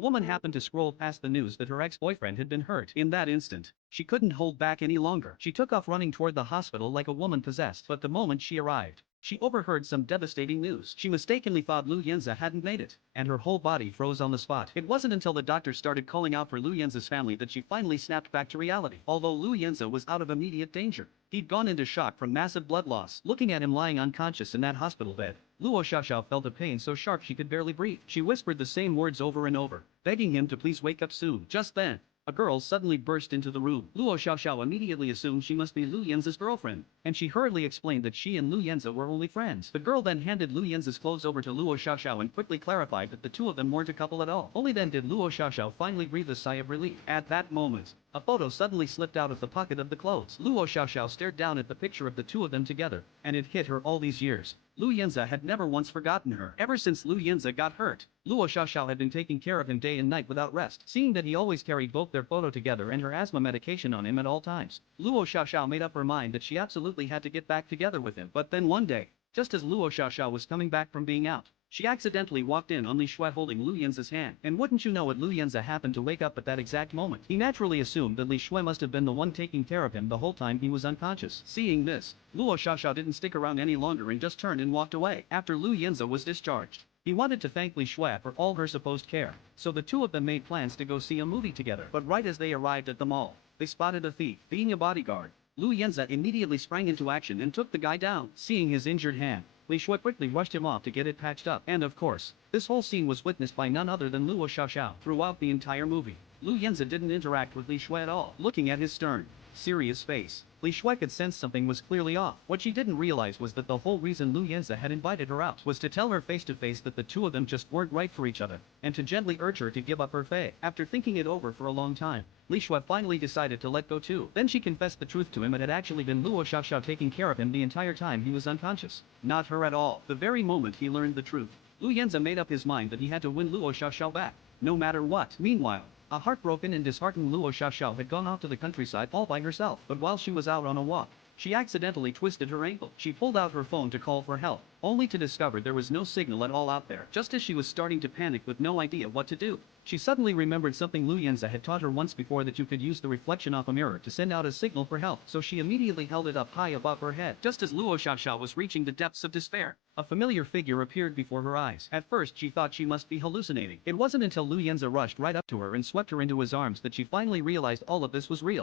woman happened to scroll past the news that her ex-boyfriend had been hurt. In that instant, she couldn't hold back any longer. She took off running toward the hospital like a woman possessed. But the moment she arrived, she overheard some devastating news. She mistakenly thought Lu Yenza hadn't made it, and her whole body froze on the spot. It wasn't until the doctor started calling out for Lu Yenza's family that she finally snapped back to reality. Although Lu Yenza was out of immediate danger, he'd gone into shock from massive blood loss. Looking at him lying unconscious in that hospital bed, Luo Xiaoxiao felt a pain so sharp she could barely breathe. She whispered the same words over and over, begging him to please wake up soon. Just then, a girl suddenly burst into the room. Luo Xiaoxiao immediately assumed she must be Lu Yenza's girlfriend, and she hurriedly explained that she and Lu Yenza were only friends. The girl then handed Lu Yenza's clothes over to Luo Xiaoxiao and quickly clarified that the two of them weren't a couple at all. Only then did Luo Xiaoxiao finally breathe a sigh of relief. At that moment, a photo suddenly slipped out of the pocket of the clothes. Luo Xiaoxiao stared down at the picture of the two of them together, and it hit her all these years. Lu Yenza had never once forgotten her. Ever since Lu Yenza got hurt, Luo Xiaoxiao had been taking care of him day and night without rest. Seeing that he always carried both their photo together and her asthma medication on him at all times, Luo Xiaoxiao made up her mind that she absolutely had to get back together with him. But then one day, just as Luo Xiaoxiao was coming back from being out, she accidentally walked in on Li Shui holding Lu Yenza's hand. And wouldn't you know it, Lu Yenza happened to wake up at that exact moment. He naturally assumed that Li Shui must have been the one taking care of him the whole time he was unconscious. Seeing this, Luo Xiaoxiao didn't stick around any longer and just turned and walked away. After Lu Yenza was discharged, he wanted to thank Li Shui for all her supposed care, so the two of them made plans to go see a movie together. But right as they arrived at the mall, they spotted a thief. Being a bodyguard, Lu Yenza immediately sprang into action and took the guy down. Seeing his injured hand, Li Shui quickly rushed him off to get it patched up. And of course, this whole scene was witnessed by none other than Luo Xiaoxiao. Throughout the entire movie, Lu Yenza didn't interact with Li Shui at all. Looking at his stern, serious face, Li Shui could sense something was clearly off. What she didn't realize was that the whole reason Lu Yenza had invited her out was to tell her face to face that the two of them just weren't right for each other, and to gently urge her to give up her faith. After thinking it over for a long time, Li Shui finally decided to let go too. Then she confessed the truth to him. It had actually been Luo Xiaoxiao taking care of him the entire time he was unconscious. Not her at all. The very moment he learned the truth, Lu Yenza made up his mind that he had to win Luo Xiaoxiao back, no matter what. Meanwhile, a heartbroken and disheartened Luo Xiaoxiao had gone off to the countryside all by herself. But while she was out on a walk, she accidentally twisted her ankle. She pulled out her phone to call for help, only to discover there was no signal at all out there. Just as she was starting to panic with no idea what to do, she suddenly remembered something Lu Yenza had taught her once before, that you could use the reflection of a mirror to send out a signal for help. So she immediately held it up high above her head. Just as Luo Xiaoxiao was reaching the depths of despair, a familiar figure appeared before her eyes. At first she thought she must be hallucinating. It wasn't until Lu Yenza rushed right up to her and swept her into his arms that she finally realized all of this was real.